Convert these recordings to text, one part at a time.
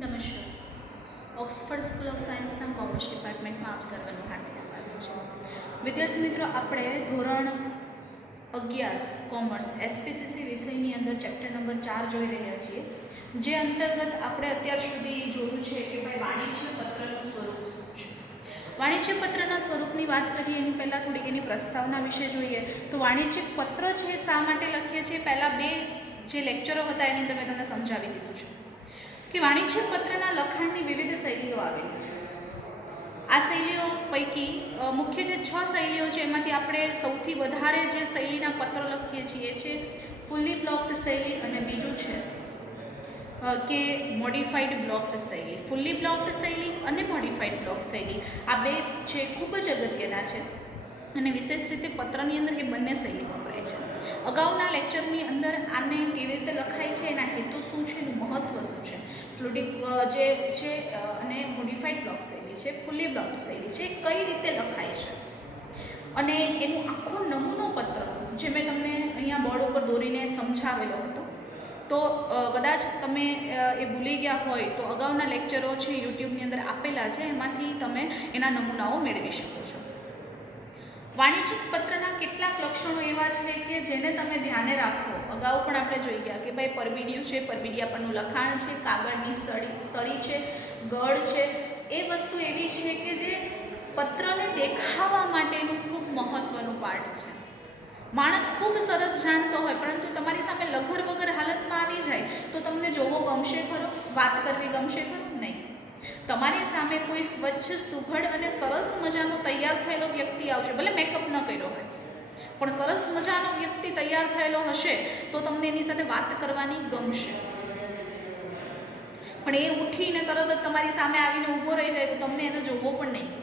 નમસ્કાર. Oxford school of સાયન્સના commerce ડિપાર્ટમેન્ટમાં આપ સર્વનું હાર્દિક સ્વાગત છે. વિદ્યાર્થી મિત્રો, આપણે ધોરણ 11 કોમર્સ એસપીસીસી વિષયની અંદર ચેપ્ટર નંબર 4 જોઈ રહ્યા છીએ, જે અંતર્ગત આપણે અત્યાર સુધી જોયું છે કે ભાઈ વાણિજ્ય પત્રનું સ્વરૂપ શું છે. વાણિજ્ય પત્રના સ્વરૂપની વાત કરીએ એની પહેલાં થોડીક એની પ્રસ્તાવના વિશે જોઈએ તો વાણિજ્ય પત્ર છે શા માટે લખીએ છીએ, પહેલાં 2 જે લેક્ચરો હતા એની અંદર મેં તમને સમજાવી દીધું છે કે વાણિજ્ય પત્રના લખાણની વિવિધ શૈલીઓ આવેલી છે. આ શૈલીઓ પૈકી મુખ્ય જે 6 શૈલીઓ છે એમાંથી આપણે સૌથી વધારે જે શૈલીના પત્ર લખીએ છીએ છે ફુલ્લી બ્લોક્ડ શૈલી, અને બીજું છે કે મોડિફાઈડ બ્લોક્ડ શૈલી. ફુલ્લી બ્લોક્ડ શૈલી અને મોડિફાઈડ બ્લોક શૈલી આ બે છે ખૂબ જ અગત્યના છે, અને વિશેષ રીતે પત્રની અંદર એ બંને શૈલી વપરાય છે. અગાઉના લેક્ચરની અંદર આને કેવી રીતે લખાય છે, એના હેતુ શું છે, એનું મહત્ત્વ શું છે, ફ્લુડિક જે છે અને મોડિફાઈડ બ્લોક શૈલી છે, ફુલ્લી બ્લોક્ડ શૈલી છે, કઈ રીતે લખાય છે, અને એનું આખો નમૂનો પત્ર જે મેં તમને અહીંયા બોર્ડ ઉપર દોરીને સમજાવેલો હતો. તો કદાચ તમે એ ભૂલી ગયા હોય તો અગાઉના લેક્ચરો છે યુટ્યુબની અંદર આપેલા છે, એમાંથી તમે એના નમૂનાઓ મેળવી શકો છો. વાણિજ્યિક પત્રના કેટલાક લક્ષણો એવા છે કે જેને તમે ધ્યાને રાખો. અગાઉ પણ આપણે જોઈ ગયા કે ભાઈ પરબીડિયું છે, પરબીડિયા પરનું લખાણ છે, કાગળની સળી છે, ગળ છે. એ વસ્તુ એવી છે કે જે પત્રને દેખાવા માટેનું ખૂબ મહત્ત્વનું પાર્ટ છે. માણસ ખૂબ સરસ જાણતો હોય પરંતુ તમારી સામે લઘર વગર હાલતમાં આવી જાય તો તમને જોવો ગમશે ખરો, વાત કરવી ગમશે ખરો? નહીં. તમારી સામે કોઈ સ્વચ્છ, સુઘડ અને સરસ મજાનો તૈયાર થયેલો વ્યક્તિ આવશે, ભલે મેકઅપ ન કર્યો હોય પણ સરસ મજાનો વ્યક્તિ તૈયાર થયેલો હશે તો તમને એની સાથે વાત કરવાની ગમશે. પણ એ ઉઠીને તરત જ તમારી સામે આવીને ઊભો રહી જાય તો તમને એને જોવો પણ નહીં.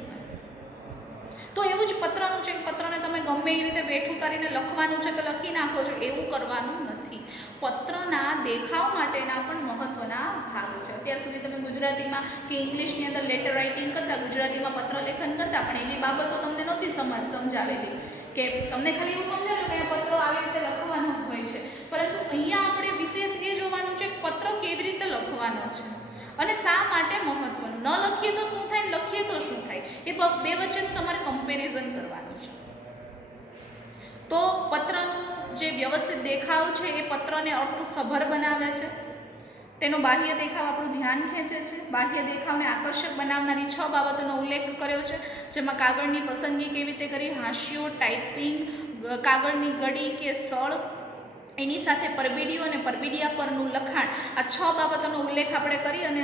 તો એવું જ પત્રનું છે, પત્રને તમે ગમે એ રીતે વેઠ ઉતારીને લખવાનું છે તો લખી નાખો છો, એવું કરવાનું નથી. પત્રના દેખાવ માટેના પણ મહત્ત્વના ભાગ છે. અત્યાર સુધી તમે ગુજરાતીમાં કે ઇંગ્લિશની અંદર લેટર રાઇટિંગ કરતા, ગુજરાતીમાં પત્ર લેખન કરતા, પણ એવી બાબતો તમને નહોતી સમજાવેલી કે તમને ખાલી એવું સમજાવ્યું કે પત્રો આવી રીતે લખવાનો હોય છે. પરંતુ અહીંયા આપણે વિશેષ એ જોવાનું છે કે પત્ર કેવી રીતે લખવાનો છે અને શા માટે મહત્ત્વનું. ન લખીએ તો શું થાય, લખીએ તો શું થાય, એ બે વચ્ચેનું તમારે કમ્પેરિઝન કરવાનું છે. તો પત્રનું જે વ્યવસ્થિત દેખાવ છે એ પત્રને અર્થસભર બનાવે છે. તેનો બાહ્ય દેખાવ આપણું ધ્યાન ખેંચે છે. બાહ્ય દેખાવને આકર્ષક બનાવનારી 6 બાબતોનો ઉલ્લેખ કર્યો છે, જેમાં કાગળની પસંદગી કેવી રીતે કરી, હાંસિયો, ટાઈપિંગ, કાગળની ગડી કે સળ, એની સાથે પરબીડિયું અને પરબીડિયા પરનું લખાણ, આ 6 બાબતોનો ઉલ્લેખ આપણે કરી અને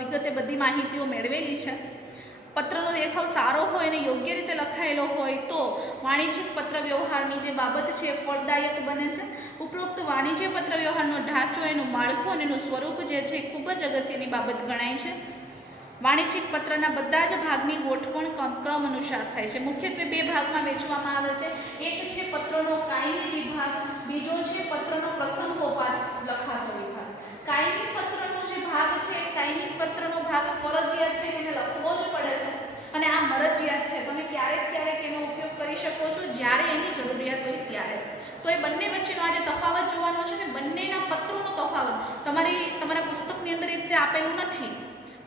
વિગતે બધી માહિતીઓ મેળવેલી છે. પત્રનો દેખાવ સારો હોય અને યોગ્ય રીતે લખાયેલો હોય તો વાણિજ્યિક પત્ર વ્યવહારની જે બાબત છે એ ફળદાયક બને છે. ઉપરોક્ત વાણિજ્ય પત્ર વ્યવહારનો ઢાંચો, એનું માળખું અને એનું સ્વરૂપ જે છે એ ખૂબ જ અગત્યની બાબત ગણાય છે. વાણિજ્યિક પત્રના બધા જ ભાગની ગોઠવણ ક્રમ અનુસાર થાય છે. મુખ્યત્વે 2 ભાગમાં વહેંચવામાં આવે છે. એક છે પત્રનો કાયમી વિભાગ, બીજો છે પત્રનો પ્રસંગોપાત લખાતો વિભાગ. કાયમી પત્રનો જે ભાગ છે, કાયમી પત્રનો ભાગ ફરજિયાત છે, એને લખવો જ પડે છે, અને આ મરજિયાત છે. તમે ક્યારેક એનો ઉપયોગ કરી શકો છો જ્યારે એની જરૂરિયાત હોય ત્યારે. તો એ બંને વચ્ચેનો આજે તફાવત જોવાનો છે ને, બંનેના પત્રોનો તફાવત તમારા પુસ્તકની અંદર એ રીતે આપેલું નથી.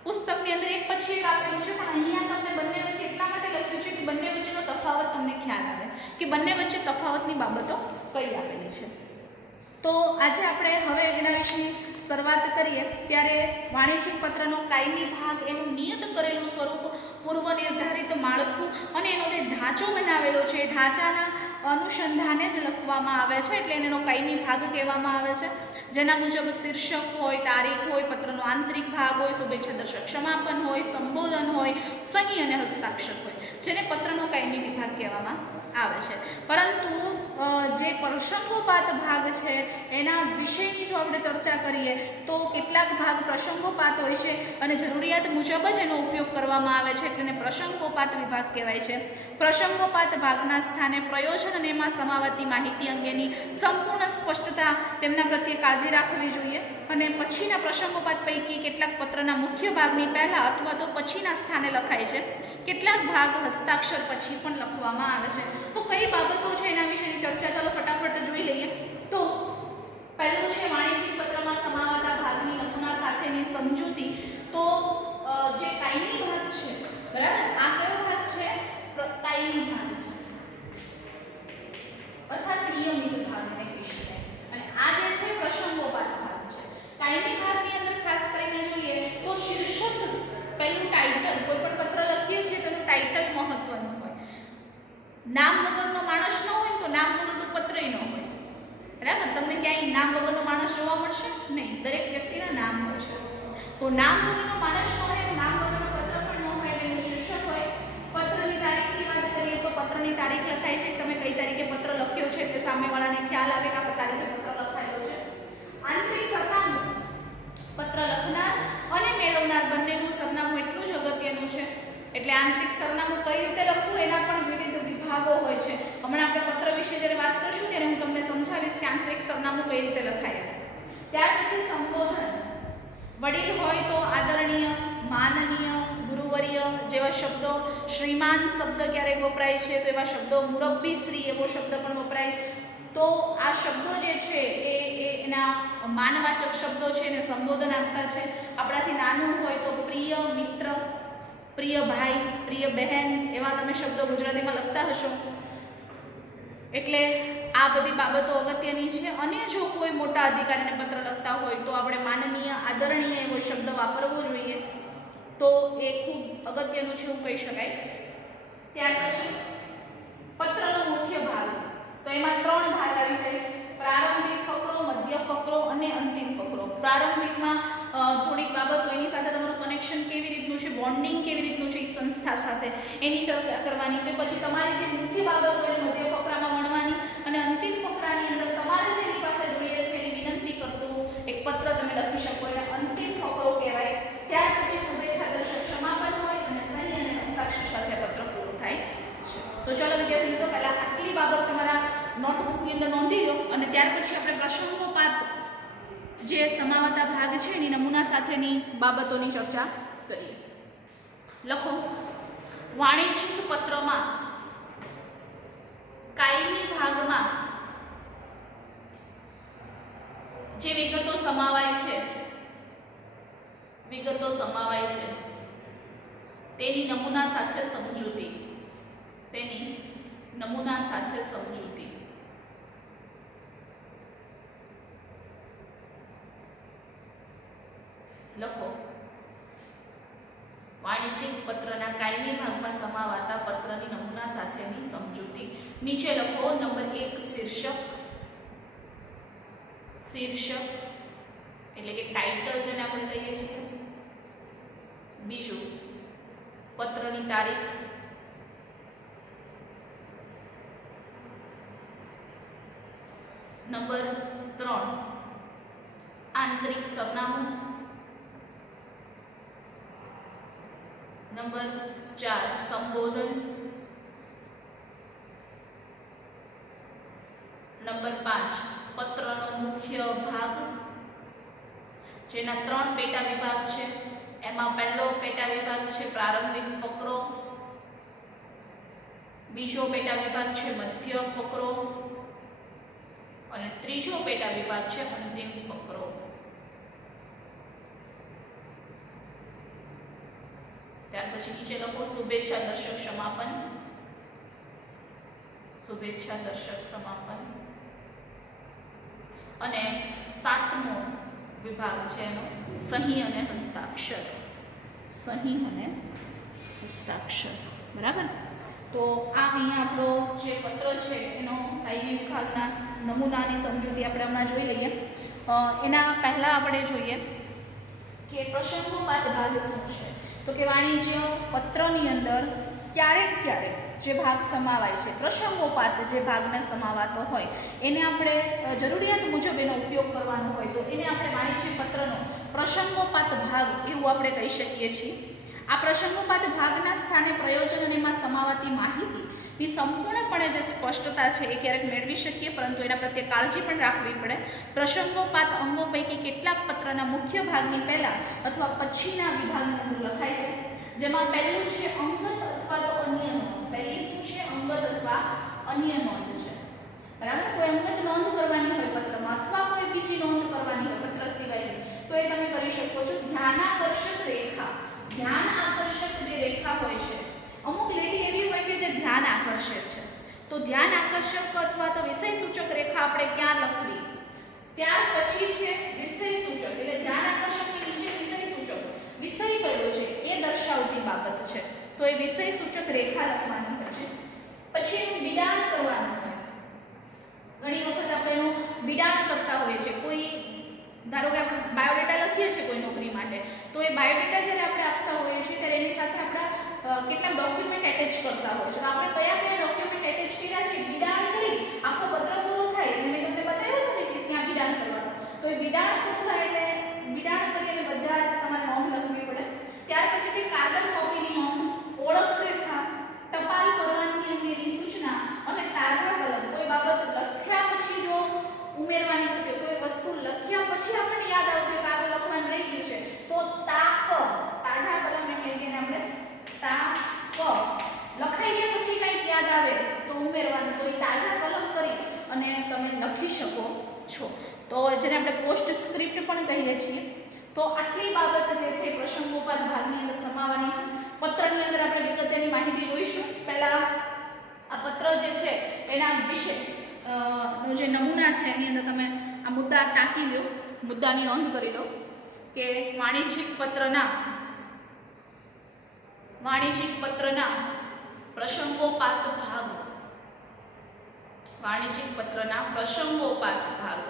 પુસ્તકની અંદર એક પછી એક આપેલું છે, પણ અહીંયા તમને બંને વચ્ચે એટલા માટે લખ્યું છે કે બંને વચ્ચેનો તફાવત તમને ખ્યાલ આવે કે બંને વચ્ચે તફાવતની બાબતો કઈ આપેલી છે. તો આજે આપણે હવે એના વિશેની શરૂઆત કરીએ. ત્યારે વાણિજ્યિક પત્રનો કાયમી ભાગ, એનું નિયત કરેલું સ્વરૂપ, પૂર્વ નિર્ધારિત માળખું અને એનો જે ઢાંચો બનાવેલો છે એ ઢાંચાના અનુસંધાને જ લખવામાં આવે છે, એટલે એનો કાયમી ભાગ કહેવામાં આવે છે. જેના મુજબ શીર્ષક હોય, તારીખ હોય, પત્રનો આંતરિક ભાગ હોય, શુભેચ્છા દર્શક ક્ષમાપન હોય, સંબોધન હોય, સહી અને હસ્તાક્ષર હોય, જેને પત્રનો કાયમી વિભાગ કહેવામાં આવે છે. પરંતુ જે પ્રસંગોપાત ભાગ છે એના વિષયની જો આપણે ચર્ચા કરીએ તો કેટલાક ભાગ પ્રસંગોપાત હોય છે અને જરૂરિયાત મુજબ જ એનો ઉપયોગ કરવામાં આવે છે, એટલે એને પ્રસંગોપાત વિભાગ કહેવાય છે. પ્રસંગોપાત ભાગના સ્થાને પ્રયોજન અને એમાં સમાવતી માહિતી અંગેની સંપૂર્ણ સ્પષ્ટતા, તેમના પ્રત્યે કાળજી રાખવી જોઈએ. અને પછીના પ્રસંગોપાત પૈકી કેટલાક પત્રના મુખ્ય ભાગની પહેલાં અથવા તો પછીના સ્થાને લખાય છે. કેટલાક ભાગ હસ્તાક્ષર પછી પણ લખવામાં આવે છે. તો કઈ બાબતો છે એના વિશેની ચર્ચા ચાલો ફટાફટ જોઈ લઈએ. તો પહેલું છે વાણિજ્યિક પત્રમાં સમાવાતા ભાગની નમૂના સાથેની સમજૂતી. ટાઇટલ, કોઈ પણ પત્ર લખીએ છીએ તો એનું ટાઇટલ મહત્વનું હોય. નામ વગરનો માણસ ન હોય તો નામ વગરનું પત્ર ન હોય. બરાબર? તમને ક્યાંય નામ વગરનો માણસ જોવા મળશે નહીં, દરેક વ્યક્તિના નામ હોય છે. તો નામ વગરનો માણસ ન હોય, નામ વગરનો પત્ર પણ ન હોય, એનું શીર્ષક હોય. પત્રની તારીખની વાત કરીએ તો પત્રની તારીખ લખાય છે, તમે કઈ તારીખે પત્ર લખ્યો છે તે સામેવાળાને ખ્યાલ આવે કે આ તારીખે પત્ર લખાયેલો છે. આંતરિક સરનામું, પત્ર લખનાર અને મેળવનાર બંનેનું સરનામું એટલું જ અગત્યનું છે. એટલે આંતરિક સરનામું કઈ રીતે લખવું એના પણ વિવિધ વિભાગો હોય છે. હમણાં આપણે પત્ર વિશે જ્યારે વાત કરશું ત્યારે હું તમને સમજાવીશ કે આંતરિક સરનામું કઈ રીતે લખાય. ત્યાર પછી સંબોધન, વડીલ હોય તો આદરણીય, માનનીય, ગુરુવર્ય જેવા શબ્દો. શ્રીમાન શબ્દ ક્યારેક વપરાય છે તો એવા શબ્દો, મુરબ્બી શ્રી એવો શબ્દ પણ વપરાય. તો આ શબ્દો જે છે એ એના માનવાચક શબ્દો છે, એને સંબોધન આપતા છે. આપણાથી નાનું હોય તો પ્રિય મિત્ર, પ્રિય ભાઈ, પ્રિય બહેન એવા તમે શબ્દો ગુજરાતીમાં લખતા હશો. એટલે આ બધી બાબતો અગત્યની છે. અને જો કોઈ મોટા અધિકારીને પત્ર લખતા હોય તો આપણે માનનીય, આદરણીય એવો શબ્દ વાપરવો જોઈએ. તો એ ખૂબ અગત્યનું છે એવું કહી શકાય. ત્યાર પછી પત્રનો મુખ્ય ભાગ, તો એમાં 3 ભાગ આવી જાય: પ્રારંભિક ફકરો, મધ્ય ફકરો અને અંતિમ ફકરો. પ્રારંભિકમાં થોડીક બાબતો, એની સાથે તમારું કનેક્શન કેવી રીતનું છે, બોન્ડિંગ કેવી રીતનું છે એ સંસ્થા સાથે, એની ચર્ચા કરવાની છે. પછી તમારી જે મુખ્ય બાબતો એને મધ્ય ફકરામાં વણવાની અને અંતિમ ફકરાની અંદર તમારે જેની પાસે જોઈએ છે એની વિનંતી કરતું એક પત્ર તમે લખી શકો, એને અંતિમ ફકરો કહેવાય. ત્યાર પછી શુભેચ્છા દર્શક સમાપન હોય અને સહી અને હસ્તાક્ષર સાથે પત્ર પૂરું થાય છે. તો ચાલો વિદ્યાર્થી મિત્રો, પહેલા આટલી બાબત તમારા નોટબુકની અંદર નોંધી લો અને ત્યાર પછી આપણે પ્રસંગોપાત જે સમાવતા ભાગ છે એની નમૂના સાથેની બાબતોની ચર્ચા કરીએ. લખો: વાણિજ્યિક પત્રમાં કાયમી ભાગમાં જે વિગતો સમાવાય છે તેની નમૂના સાથે સમજૂતી, લખો: વાણિજ્યિક પત્રના કાયમી ભાગમાં સમાવાતા પત્રની નમૂના સાથેની સમજૂતી. નીચે લખો: નંબર 1 શીર્ષક એટલે કે ટાઇટલ જેને આપણે કહીએ છીએ. બીજું, પત્રની તારીખ. નંબર 3 આંતરિક સરનામું. નંબર 4 સંબોધન. નંબર 5 પત્રનો મુખ્ય ભાગ, જેના 3 પેટા વિભાગ છે. એમાં પહેલો પેટા વિભાગ છે પ્રારંભિક ફકરો, બીજો પેટા વિભાગ છે મધ્ય ફકરો અને ત્રીજો પેટા વિભાગ છે અંતિમ ફકરો. ત્યાર પછી નીચે લખો: શુભેચ્છા દર્શક સમાપન. અને 7મો વિભાગ છે એનો સહી અને હસ્તાક્ષર. બરાબર? તો આ અહીંયા આપણો જે પત્ર છે એનો કાયમી વિભાગના નમૂનાની સમજૂતી આપણે હમણાં જોઈ લઈએ. એના પહેલાં આપણે જોઈએ કે પ્રસંગોપાત ભાગ શું છે. તો કે વાણિજ્ય પત્રની અંદર ક્યારેક જે ભાગ સમાવાય છે, પ્રસંગોપાત જે ભાગને સમાવાતો હોય એને આપણે જરૂરિયાત મુજબ એનો ઉપયોગ કરવાનો હોય તો એને આપણે વાણિજ્ય પત્રનો પ્રસંગોપાત ભાગ એવું આપણે કહી શકીએ છીએ. આ પ્રસંગોપાત ભાગના સ્થાને પ્રયોજન અને એમાં સમાવાતી માહિતીની સંપૂર્ણપણે જે સ્પષ્ટતા છે એ ક્યારેક મેળવી શકીએ, પરંતુ એના પ્રત્યે કાળજી પણ રાખવી પડે. પ્રસંગોપાત અંગો પૈકી કેટલાક પત્રના મુખ્ય ભાગની પહેલાં અથવા પછીના વિભાગની અંદર લખાય છે, જેમાં પહેલું છે અંગત અથવા તો અન્ય નોંધ. પહેલી શું છે? અંગત અથવા અન્ય નોંધ છે. બરાબર? કોઈ અંગત નોંધ કરવાની હોય પત્રમાં અથવા કોઈ બીજી નોંધ કરવાની હોય પત્ર સિવાયની, તો એ તમે કરી શકો છો. ધ્યાનાકર્ષક રેખા, ધ્યાન આકર્ષક જે રેખા હોય છે, અમુક લીટી એવી હોય કે જે ધ્યાન આકર્ષક છે, તો ધ્યાન આકર્ષક અથવા તો વિષય સૂચક રેખા આપણે ક્યાં લખવી? ત્યાર પછી છે વિષય સૂચક, એટલે ધ્યાન આકર્ષકની નીચે વિષય સૂચક, વિષય કયો છે એ દર્શાવતી બાબત. રેખા લખવાની હોય છે, પછી એનું બિડાણ કરવાનું હોય. ઘણી વખત આપણે એનું બિડાણ કરતા હોઈએ છીએ. કોઈ ધારો કે આપણે બાયોડેટા લખીએ છીએ કોઈ નોકરી માટે, તો એ બાયોડેટા જ્યારે આપણે આપતા હોઈએ છીએ ત્યારે એની સાથે આપણા કેટલાક ડોક્યુમેન્ટ એટેચ કરતા હોય છે. તો આપણે કયા કયા ડોક્યુમેન્ટ એટેચ કર્યા છે બિડાણ કરી આખો પત્ર પૂરો થાય. મેં તમને બતાવ્યું હતું ને કે ત્યાં બિડાણ કરવાનું. તો એ બિડાણ પૂરું થાય એટલે બિડાણ કરી અને બધા જ તમારે નોંધ લખવી પડે. ત્યાર પછી કાગળ કોપીની નોંધ, ઓળખ રેખા, ટપાલ પરવાનગી અંગેની સૂચના અને તાજા કલમ. કોઈ બાબત લખ્યા પછી જો ઉમેરવાની થતી, કોઈ વસ્તુ લખ્યા પછી આપણને યાદ આવતું કે આ લખવાનું રહી ગયું છે, તો તાક તાજા કલમ એટલે કે આપણે તાક લખાઈ ગયા પછી કંઈક યાદ આવે તો ઉમેરવાનું. તો એ તાજા કલમ કરી અને તમે લખી શકો છો. તો જેને આપણે પોસ્ટ સ્ક્રિપ્ટ પણ કહીએ છીએ. તો આટલી બાબત જે છે પ્રસંગોપાત ભાગની અંદર સમાવવાની છે. પત્રની અંદર આપણે વિગતની માહિતી જોઈશું. પહેલા આ પત્ર જે છે એના વિશે નો જે નમૂના છે એની અંદર તમે આ મુદ્દા ટાંકી લો, મુદ્દાની નોંધ કરી લો કે વાણિજ્યિક પત્રના પ્રસંગોપાત ભાગ, વાણિજ્યિક પત્રના પ્રસંગોપાત ભાગ.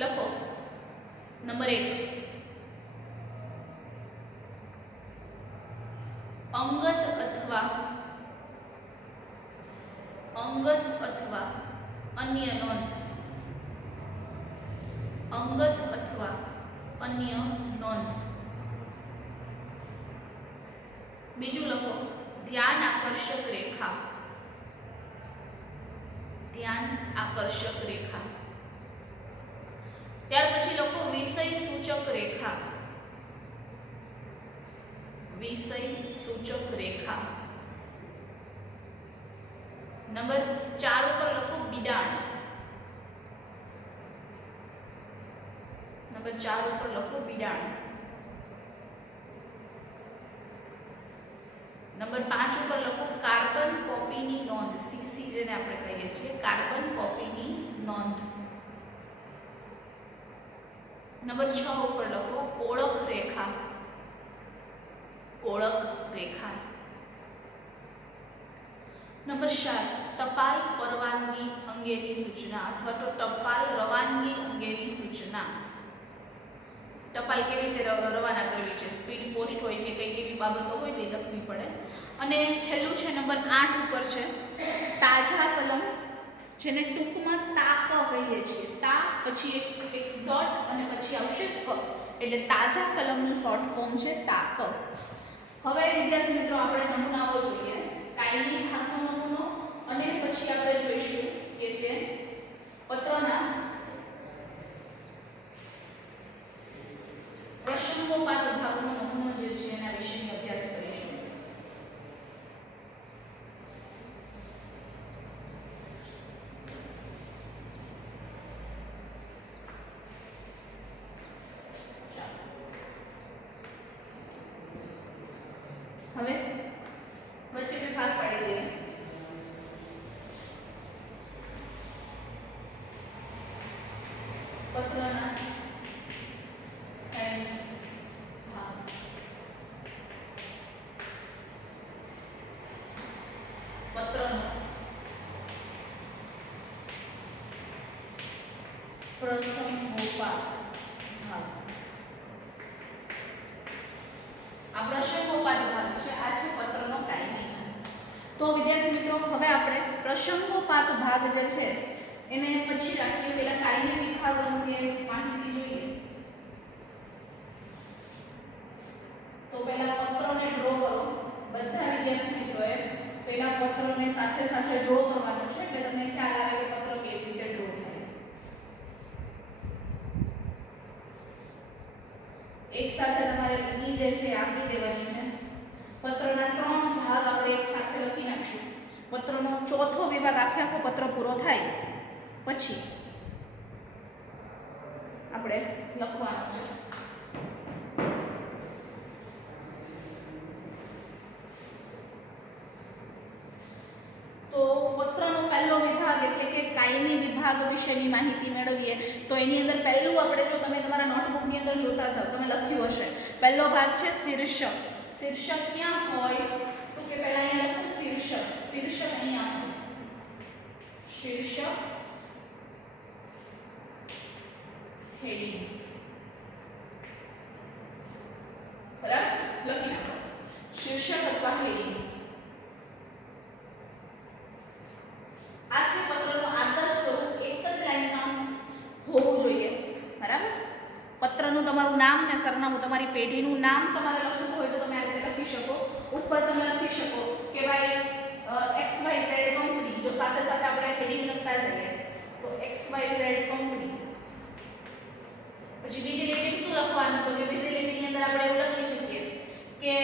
લખો નંબર 1, અંગત અથવા અન્ય નોંધ. અંગત અથવા અન્ય નોંધ. બીજું લખો ધ્યાન આકર્ષક રેખા. ધ્યાન આકર્ષક રેખા. ત્યાર પછી લખો વિષય સૂચક રેખા. વિષય સૂચક રેખા. નંબર 4 ઉપર લખો બિડાણ. નંબર 4 ઉપર લખો બિડાણ. નંબર 5 ઉપર લખો કાર્બન કોપીની નોંધ. સીસી જેને આપણે કહીએ છીએ, કાર્બન કોપીની નોંધ. નંબર 6 ઉપર લખો ઓળખ રેખા. ઓળખ રેખા. નંબર 7 ટપાલ પરવાનગી અંગેની સૂચના અથવા તો ટપાલ રવાનગી અંગેની સૂચના. ટપાલ કેવી રીતે રવાના કરવી છે, સ્પીડ પોસ્ટ હોય કે કઈ એવી બાબતો હોય તે લખવી પડે. અને છેલ્લું છે નંબર 8 ઉપર છે તાજા કલમ, જેને ટૂંકમાં તાક કહીએ છીએ. તા પછી એક ડોટ અને પછી આવશે ક, એટલે તાજા કલમનું શોર્ટ ફોર્મ છે તાક. હવે વિદ્યાર્થી મિત્રો આપણે નમૂનાઓ જોઈએ. કાયમી ભાગનો નમૂનો અને પછી આપણે જોઈશું કે છે પત્રના પ્રસંગોપાત ભાગનો નમૂનો જે છે એના વિશેનો અભ્યાસ કરીશું. હવે વચ્ચે બે ભાગ પાડી દઈએ. પત્રના પ્રસંગોપાત ભાગ. આ પ્રસંગોપાત ભાગ છે, આ છે પત્રનો કાયમી ભાગ. તો વિદ્યાર્થી મિત્રો હવે આપણે પ્રસંગોપાત ભાગ જે છે એને પછી રાખીએ. પહેલા કાયમી વિભાગ અંગે માહિતી જોઈએ. તો પહેલા પત્રને ડ્રો કરો. બધા વિદ્યાર્થી મિત્રોએ પહેલા પત્રને સાથે સાથે ડ્રો કરવાનો છે, એટલે તમને ખ્યાલ આવે કે પત્ર કેવી રીતે ડ્રો થાય. એક સાથે તમારે લીટી જે છે આપી દેવાની છે. પત્રના 3 ભાગ આપણે એક સાથે લખી નાખશું. પત્રનો ચોથો વિભાગ આખો પત્ર પૂરો થાય પછી આપણે લખવાનો છે. તો પત્રનો પહેલો વિભાગ એટલે કે કાયમી વિભાગ વિભાગ વિશેની માહિતી મેળવીએ તો એની અંદર પહેલું આપણે જો તમે તમારા નોટબુકની અંદર જોતા જાઓ તમે લખ્યું હશે પહેલો ભાગ છે શીર્ષક. શીર્ષક ક્યાં હોય તો કે પહેલા અહીંયા લખું શીર્ષક. શીર્ષક અહીંયા હોય શીર્ષક હેડિંગ બરાબર લખી નાખો શીર્ષક અથવા હેડિંગ. આ છે પત્રનો આદર્શ સ્વરૂપ એક જ લાઈનમાં હોવું જોઈએ બરાબર. પત્રનું તમારું નામ ને સરનામું તમારી પેઢીનું નામ તમારે લખવું હોય તો તમે આ રીતે લખી શકો. ઉપર તમે લખી શકો કે ભાઈ XYZ કંપની જો સાથે સાથે આપણે હેડિંગ લખતા જઈએ તો XYZ કંપની. પછી બીજી લીટી શું લખવાનું તો કે બીજી લીટીની અંદર આપણે એવું લખી શકીએ કે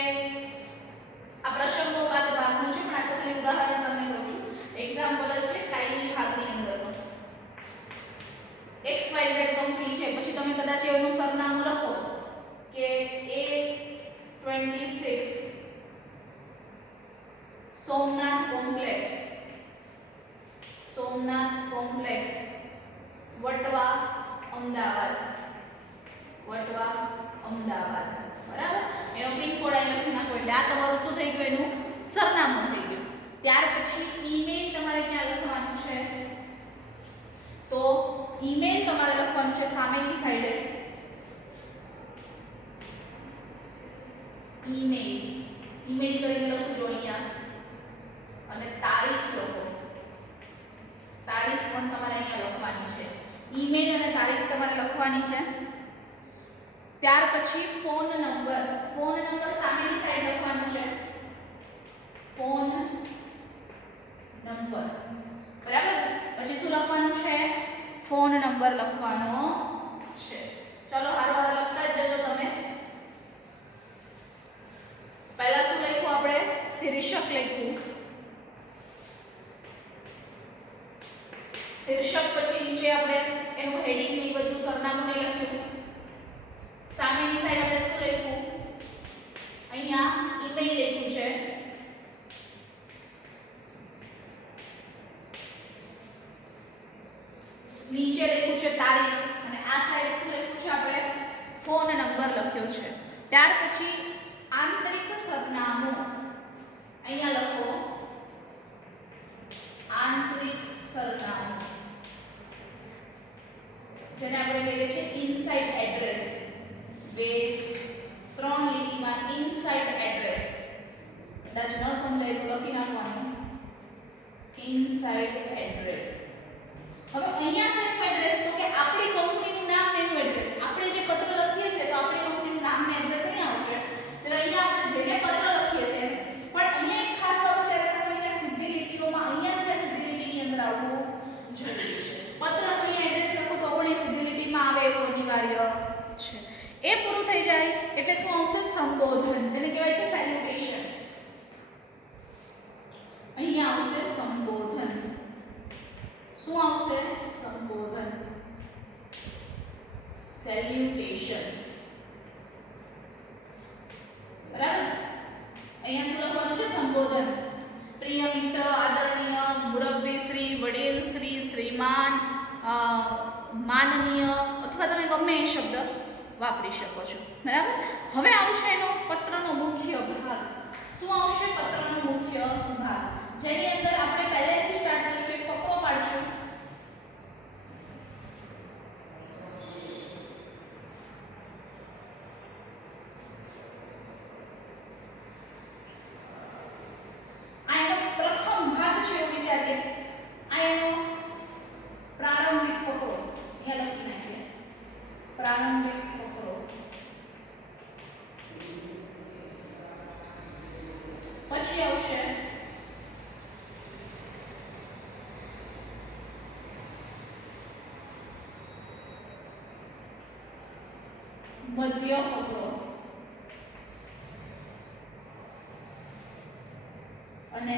આ પ્રસંગોપાત ભાગનું છે પણ આ તો ખાલી ઉદાહરણ તમને કહું છું. એક્ઝામ્પલ છે ટાઈમી ભાગની અંદરનો XYZ કંપની છે પછી તમે કદાચ એનું સરનામું લખો કે A26 સોમનાથ કોમ્પ્લેક્સ વટવા અમદાવાદ બરાબર. એનો પિન કોડ અહીં લખી નાખો એટલે આ તમારું શું થઈ ગયું એનું સરનામું થઈ ગયું. ત્યાર પછી ઈમેલ તમારે ક્યાં લખવાનું છે તો ઈમેલ તમારે લખવાનું છે સામેની સાઈડે ઈમેલ કરીને લખજો અહીંયા અને તારીખ લખો. તારીખ પણ તમારે અહીંયા લખવાની છે. ઈમેલ અને તારીખ તમારે લખવાની છે. ત્યાર પછી ફોન નંબર સામેની સાઈડ લખવાનો છે. ફોન નંબર બરાબર. પછી શું લખવાનું છે ફોન નંબર લખવાનો છે. ચલો હારો લખતા જ જજો તમે. પહેલા શું લખ્યું આપણે શીર્ષક લખ્યું. શીર્ષક પછી નીચે આપણે એનું હેડિંગ ને બધું સરનામું ને લખ્યું. સામેની સાઈડ આપણે શું લખ્યું અહીંયા ઈમેલ લખ્યું છે. નીચે લખ્યું છે તારીખ અને આ સાઈડ શું લખ્યું છે આપણે ફોન નંબર લખ્યો છે. ત્યાર પછી આંતરિક સરનામું અહીંયા લખો આંતરિક સરનામું જેને આપણે કહીએ છીએ ઇનસાઇડ એડ્રેસ. 2-3 લીટીમાં ઇનસાઇડ એડ્રેસ કદાચ ન સમજાય તો લખી નાખવાનું ઇનસાઇડ એડ્રેસ. હવે અહીંયા શેનું એડ્રેસ તો કે આપણી કંપનીનું નામ ને એનું એડ્રેસ. આપણે જે પત્ર લખીએ છીએ તો આપણી કંપનીનું નામ ને એડ્રેસ અહીંયા આવશે. ચલો અહીંયા આપણે જેને પત્ર લખીએ છીએ પણ અહીંયા એક ખાસ બાબત યાદ રાખવાની કે સીધી લીટીઓમાં અહીંયા જ સીધી લીટીની અંદર આવવું જરૂરી છે. પત્રનું અહીંયા એડ્રેસ લખો તો પણ એ સીધી લીટીમાં આવે એવું અનિવાર્ય છે. એ પૂરું થઈ જાય એટલે શું આવશે સંબોધન જેને કહેવાય છે સેલ્યુટેશન. અહીંયા આવશે સંબોધન. શું આવશે સંબોધન સેલ્યુટેશન બરાબર. અહીંયા શું લખવાનું છે સંબોધન. પ્રિય મિત્ર, આદરણીય, મુરબ્બી શ્રી, વડીલ શ્રી, શ્રીમાન, માનનીય અથવા તમે ગમે એ શબ્દ વાપરી શકો છો બરાબર. હવે આવશે એનો પત્રનો મુખ્ય ભાગ. શું આવશે પત્રનો મુખ્ય ભાગ જેની અંદર આપણે પહેલેથી સ્ટાર્ટ કરીશું. એક ફકરો પાડશું. આ એનો પ્રથમ ભાગ છે એવું વિચારીએ. આ એનો પ્રારંભિક ફકરો અહીંયા લખી નાખીએ. પ્રારંભિક ફકરો પછી આવશે મધ્ય ફકરો અને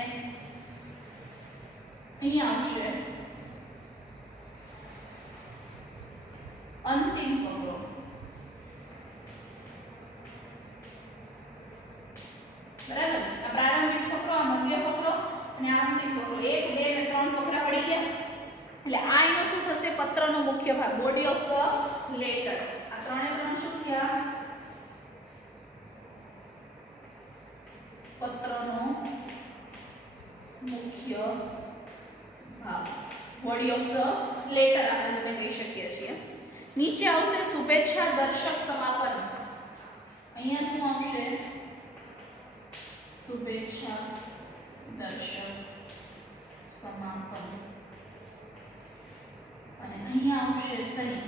અહીંયા આવશે અંતિમ ફકરો. બરાબર. આ પ્રારંભિક ફકરો, આ મધ્ય ફકરો અને આ અંતિમ ફકરો. 1, 2 અને 3 ફકરા પડી ગયા એટલે આ એનો શું પત્રનો મુખ્ય ભાગ, બોડી ઓફ ધ લેટર. આ ત્રણે ત્રણ શું થયા? પત્રનો મુખ્ય ભાગ, બોડી ઓફ ધ લેટર આપણે જેને કહી શકીએ છીએ. નીચે આવશે શુભેચ્છા દર્શક સમાપન. અહીંયા શું આવશે? શુભેચ્છા દર્શક સમાપન. અને અહીંયા આવશે સહી.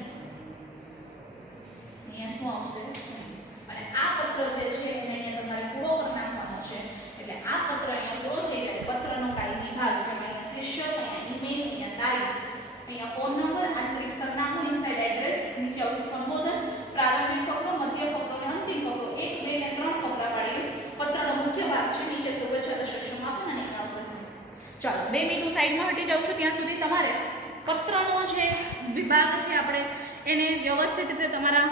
અહીંયા શું આવશે? સહી. અને આ પત્ર જે છે એને અહીંયા તમારે પૂરો કરી નાખવાનો છે. એટલે આ પત્ર અહીંયા પૂરો થઈ જાય. પત્રનો કાયમી ભાગ જેમાં અહીંયા શીર્ષક, અહીંયા ઈમેલ, અહીંયા તારીખ, અહીંયા ફોન નંબર, આંતરિક સરનામું, ઇનસાઇડ એડ્રેસ, નીચે આવશે સંબોધન, પ્રારંભિક ફકરો, મધ્ય ફકરો અને અંતિમ ફકરો. 1, 2 અને 3 ફકરા વાળી પત્રનો મુખ્ય ભાગ છે. નીચે શુભેચ્છા દર્શક સમાપન અને અહીંયા આવશે. ચાલો 2 મિનિટ હું સાઈડમાં હટી જાઉં છું. ત્યાં સુધી તમારે પત્રનો જે વિભાગ છે આપણે એને વ્યવસ્થિત રીતે તમારા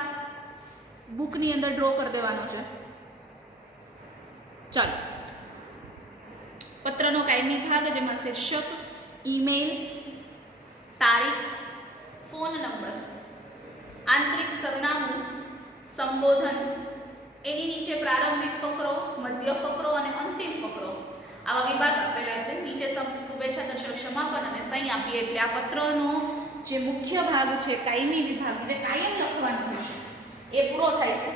બુકની અંદર ડ્રો કરી દેવાનો છે. ચાલો, પત્રનો કાયમી ભાગ જેમાં શીર્ષક, ઈમેલ, તારીખ, ફોન નંબર, આંતરિક સરનામું, સંબોધન, એની નીચે પ્રારંભિક ફકરો, મધ્ય ફકરો અને અંતિમ ફકરો, આવા વિભાગ આપેલા છે. નીચે શુભેચ્છા દર્શક સમાપન અને સહી આપીએ એટલે આ પત્રનો જે મુખ્ય ભાગ છે, કાયમી વિભાગ, એટલે કાયમ લખવાનો હશે, એ પૂરો થાય છે.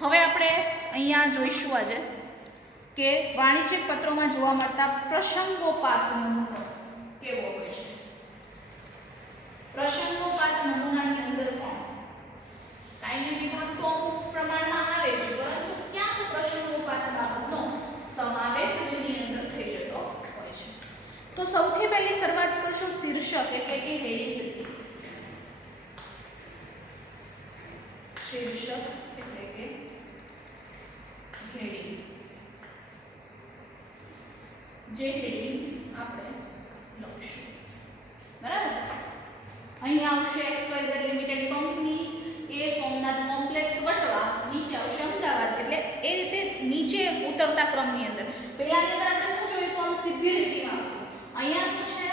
હવે આપણે અહીંયા જોઈશું આજે કે વાણિજ્યિક પત્રોમાં જોવા મળતા પ્રસંગોપાત નમૂનો કેવો હોય છે. પ્રસંગોપાત નમૂનાની અંદર પણ કાયમી વિભાગ તો અમુક પ્રમાણમાં આવે છે, પરંતુ ક્યાંક પ્રસંગોપાત બાબતનો સમાવેશ જેની અંદર થઈ જતો હોય છે. તો સૌથી પહેલી શરૂઆત કરશું શીર્ષક એટલે કે હેડિંગથી. શીર્ષક એટલે કે હેડિંગ. જે હેડિંગ આપણે લખશું, બરાબર. અહીંયા આવશે XYZ લિમિટેડ કંપની, એ સોમનાથ કોમ્પ્લેક્સ વટવા, નીચે આવશે અમદાવાદ. એટલે એ રીતે નીચે ઉતરતા ક્રમની અંદર પહેલાની અંદર આપણે શું જોયું તો આમ સીધી લીટીમાં. અહીંયા શું છે?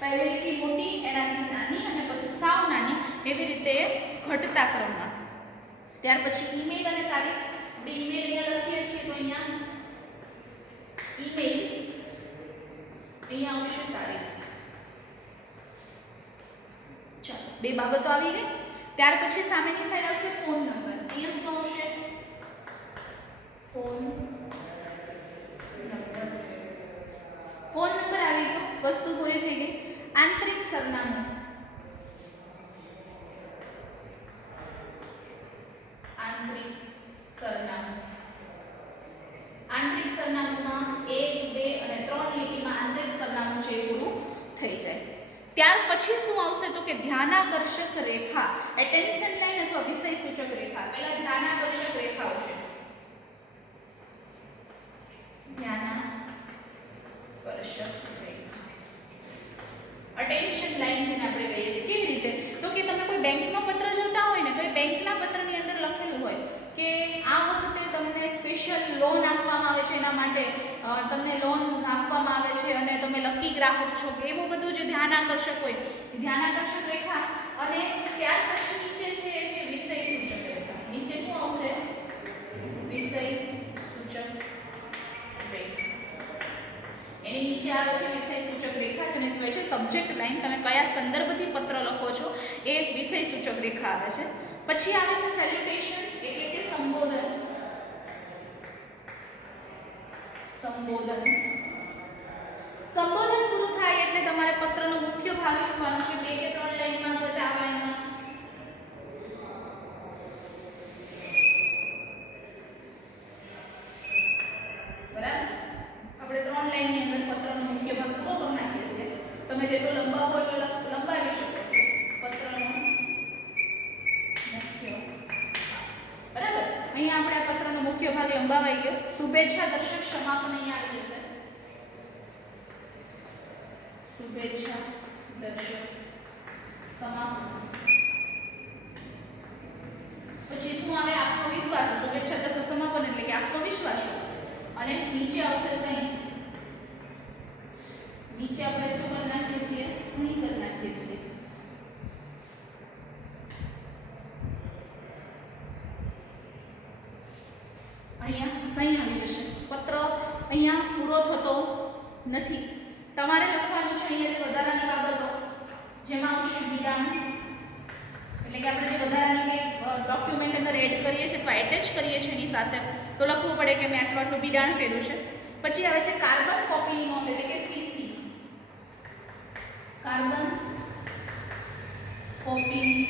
પહેલી લીટી મોટી, એનાથી નાની અને પછી સાવ નાની, એવી રીતે ઘટતા ક્રમમાં. ત્યાર પછી ઈમેલ અને તારીખ. આપણે ઈમેલ અહીંયા લખીએ છીએ તો અહીંયા ઈમેલ, અહીંયા આવશે તારીખ. ચાલો, બે બાબતો આવી ગઈ. ત્યાર પછી સામેની સાઈડ આવશે ફોન નંબર. અહીંયા શું આવશે? Phone number. ફોન નંબર આવી ગયો, વસ્તુ પૂરી થઈ ગઈ. આંતરિક સરનામું. આંતરિક સરનામું. આંતરિક સરનામુંમાં 1, 2 અને 3 લીટીમાં આંતરિક સરનામું છે પૂરું થઈ જાય. ત્યાર પછી શું આવશે તો કે ધ્યાનાકર્ષક રેખા, એટેન્શન લાઈન અથવા વિષય સૂચક રેખા. પહેલા ધ્યાનાકર્ષક રેખા આવશે. ધ્યાનાકર્ષક રેખા, અટેન્શન લાઈન જેને આપણે કહીએ છીએ. કેવી રીતે તો કે તમે કોઈ બેંકનો પત્ર જોતા હોય ને તો એ બેંકના પત્રની અંદર લખેલું હોય કે આ વખતે તમને સ્પેશિયલ લોન આપવામાં આવે છે, એના માટે તમને લોન આપવામાં આવે છે અને તમે લકી ગ્રાહક છો, કે એવું બધું જે ધ્યાન આકર્ષક હોય, ધ્યાનાકર્ષક રેખા. અને ત્યાર પછી નીચે છે એ છે વિષય સૂચક રેખા. નીચે શું આવશે? વિષય સૂચક રેખા. એની નીચે આવે છે વિષય સૂચક રેખા, જેને કહેવાય છે સબ્જેક્ટ લાઈન. તમે કયા સંદર્ભથી પત્ર લખો છો એ વિષય સૂચક રેખા આવે છે. પછી આવે છે સેલ્યુટેશન એટલે કે સંબોધન. સંબોધન. સંબોધન પૂરું થાય એટલે તમારે પત્રનો મુખ્ય ભાગ લખવાનો છે, 2 કે 3 લાઈનમાં અથવા 4 લાઈનમાં. બરાબર, આપણે 3 લાઈનની અંદર પત્રનો મુખ્ય ભાગ પૂરો કરી નાખીએ છીએ. તમે જેટલો લંબાવો એટલો લંબાવી શકો છો પત્રનો મુખ્ય. બરાબર, અહીંયા આપણે આ પત્રનો મુખ્ય ભાગ લંબાવાઈ ગયો. શુભેચ્છા દર્શક સમાપન અહીંયા આવી જશે. શુભેચ્છા દર્શક સમાપન. પછી શું આવે? આત્મવિશ્વાસ. શુભેચ્છા દર્શક સમાપન એટલે કે આત્મવિશ્વાસ. અને નીચે આવશે સહી. નીચે આપણે શું કરી નાખીએ છીએ? સહી કરી નાખીએ છીએ. અથવા એટેચ કરીએ છીએ એની સાથે તો લખવું પડે કે મેં આટલું આટલું બિડાણ કર્યું છે. પછી આવે છે કાર્બન કોપીની નોંધ એટલે કે સીસી. કાર્બન કોપીની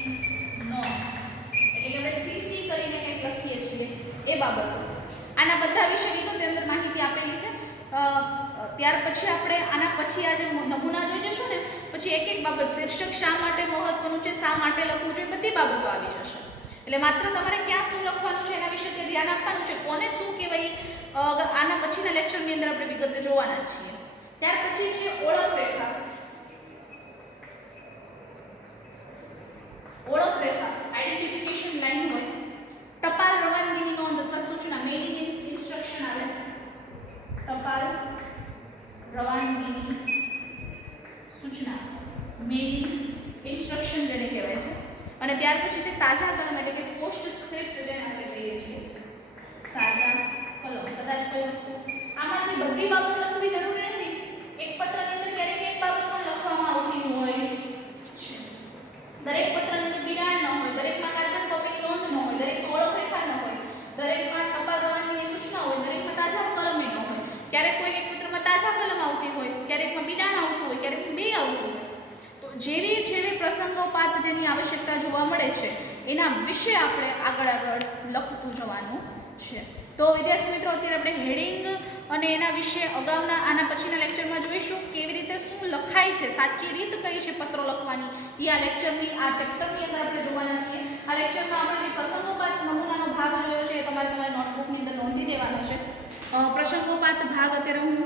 નોંધ એટલે કે આપણે સીસી કરીને કંઈક લખીએ છીએ એ બાબતો. આના બધા વિશે વિગતે અંદર માહિતી આપેલી છે. ત્યાર પછી આપણે આના પછી આ જે નમૂના જોઈ જશું ને પછી એક એક બાબત શીર્ષક શા માટે મહત્વનું છે, શા માટે લખવું જોઈએ, બધી બાબતો આવી જશે. એટલે માત્ર તમારે ક્યાં શું લખવાનું છે એના વિશે ધ્યાન આપવાનું છે, કોને શું કહેવાય આના પછીના લેક્ચરની અંદર આપણે વિગતે જોવાના છીએ. ત્યાર પછી છે ઓળખ રેખા. ઓળખ રેખા આઈડેન્ટિફિકેશન લાઈન હોય. ટપાલ રવાનગીની નોંધ અથવા સૂચના મેલિંગ ઇન્સ્ટ્રક્શન આવે. ટપાલ રવાનગીની સૂચના મેલિંગ ઇન્સ્ટ્રક્શન જેને કહેવાય છે. અને ત્યાર પછી છે તાજા કલમ એટલે કે પોસ્ટ સ્ક્રિપ્ટ જેને આપણે કહીએ છીએ. તાજા કલમ કદાચ કોઈ વસ્તુ આમાંથી બધી બાબત લખવી જરૂરી નથી. એક પત્રની અંદર ક્યારેક એક બાબત પણ લખવામાં આવતી હોય છે. દરેક પત્રની અંદર બિડાણ ન હોય, દરેકમાં કાર્બન કોપીની નોંધ ન હોય, દરેકમાં ઓળખ રેખા ન હોય, દરેકમાં ટપાલ રવાનગીની સૂચના હોય, દરેકમાં તાજા કલમ ન હોય. ક્યારેક કોઈ એક પત્રમાં તાજા કલમ આવતી હોય, ક્યારેકમાં બિડાણ આવતું હોય, ક્યારેક બે આવતું હોય. તો જેવી જેવી પ્રસંગોપાત જેની આવશ્યકતા જોવા મળે છે એના વિશે આપણે આગળ લખતું જવાનું છે. તો વિદ્યાર્થી મિત્રો અત્યારે આપણે હેડિંગ અને એના વિશે અગાઉના આના પછીના લેક્ચરમાં જોઈશું કેવી રીતે શું લખાય છે, સાચી રીત કઈ છે પત્રો લખવાની એ આ લેક્ચરની આ ચેપ્ટરની અંદર આપણે જોવાના છીએ. આ લેક્ચરમાં આપણે જે પ્રસંગોપાત નમૂનાનો ભાગ જોયો છે એ તમારી નોટબુકની અંદર નોંધી દેવાનો છે. પ્રસંગોપાત ભાગ અત્યારે હું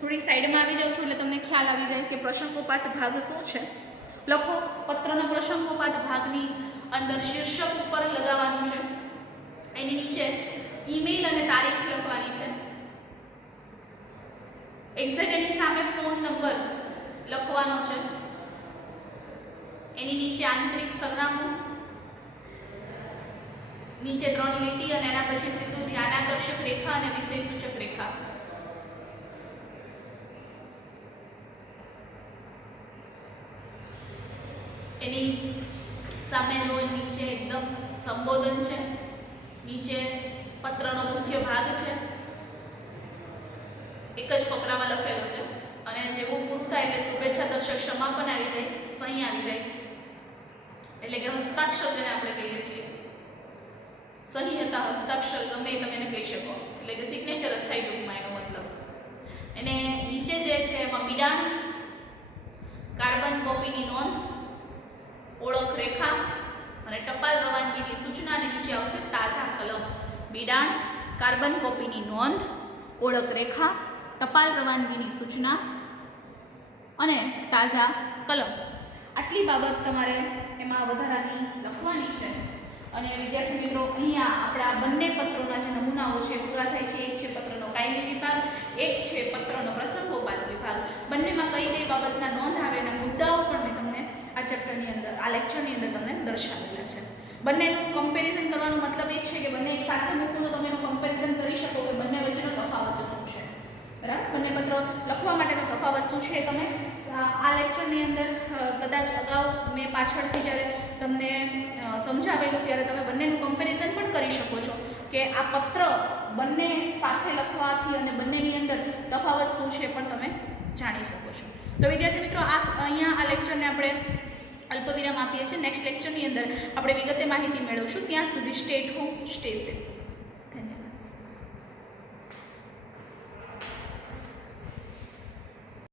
થોડી સાઈડમાં આવી જાઉં છું એટલે તમને ખ્યાલ આવી જાય કે પ્રસંગોપાત ભાગ શું છે. લખો પત્રના પ્રસંગોપાત ભાગની અંદર શીર્ષક ઉપર લગાવવાનું છે, એની નીચે ઈમેલ અને તારીખ લખવાની છે, એક્ઝેક્ટ એની સામે ફોન નંબર લખવાનો છે, એની નીચે આંતરિક સરનામું, નીચે 3 લીટી અને એના પછી સીધું ધ્યાનાકર્ષક રેખા અને વિષય સૂચક રેખા. એની સામે જો નીચે એકદમ સંબોધન છે, નીચે પત્રનો મુખ્ય ભાગ છે, એક જ ફકરામાં લખેલો છે અને જેવું પૂરું થાય એટલે શુભેચ્છા દર્શક સમાપન આવી જાય, સહી આવી જાય એટલે કે હસ્તાક્ષર જેને આપણે કહીએ છીએ. સહી હતા હસ્તાક્ષર ગમે તમે એને કહી શકો એટલે કે સિગ્નેચર જ થાય ટૂંકમાં એનો મતલબ. એને નીચે જે છે એમાં બિડાણ, કાર્બન કોપીની નોંધ, ઓળખ રેખા અને ટપાલ રવાનગીની સૂચના અને નીચે આવશે તાજા કલમ. બિડાણ, કાર્બન કોપીની નોંધ, ઓળખ રેખા, ટપાલ રવાનગીની સૂચના અને તાજા કલમ. આટલી બાબત તમારે એમાં વધારાની લખવાની છે. અને વિદ્યાર્થી મિત્રો અહીંયા આપણે આ બંને પત્રોના જે નમૂનાઓ છે પૂરા થાય છે. એક છે પત્રનો કાયમી વિભાગ, એક છે પત્રનો પ્રસંગોપાત વિભાગ. બંનેમાં કઈ કઈ બાબતના નોંધ આવે એના મુદ્દાઓ પણ મેં તમને આ ચેપ્ટરની અંદર આ લેક્ચરની અંદર તમને દર્શાવેલા છે. બંનેનું કમ્પેરિઝન કરવાનો મતલબ એ છે કે બંને એક સાથે મૂકો તો તમે એનું કમ્પેરિઝન કરી શકો કે બંને વચ્ચેનો તફાવત શું છે. બરાબર, બંને પત્રો લખવા માટેનો તફાવત શું છે તમે આ લેક્ચરની અંદર કદાચ અગાઉ મેં પાછળથી જ્યારે તમને સમજાવેલું ત્યારે તમે બંનેનું કમ્પેરિઝન પણ કરી શકો છો કે આ પત્ર બંને સાથે લખવાથી અને બંનેની અંદર તફાવત શું છે પણ તમે જાણી શકો છો. તો વિદ્યાર્થી મિત્રો અહીંયા આ લેક્ચરને આપણે અલ્પવિરામ આપીએ છીએ. નેક્સ્ટ લેક્ચરની અંદર આપણે વિગતે માહિતી મેળવશું. ત્યાં સુધી સ્ટે હોમ, સ્ટે સેફ.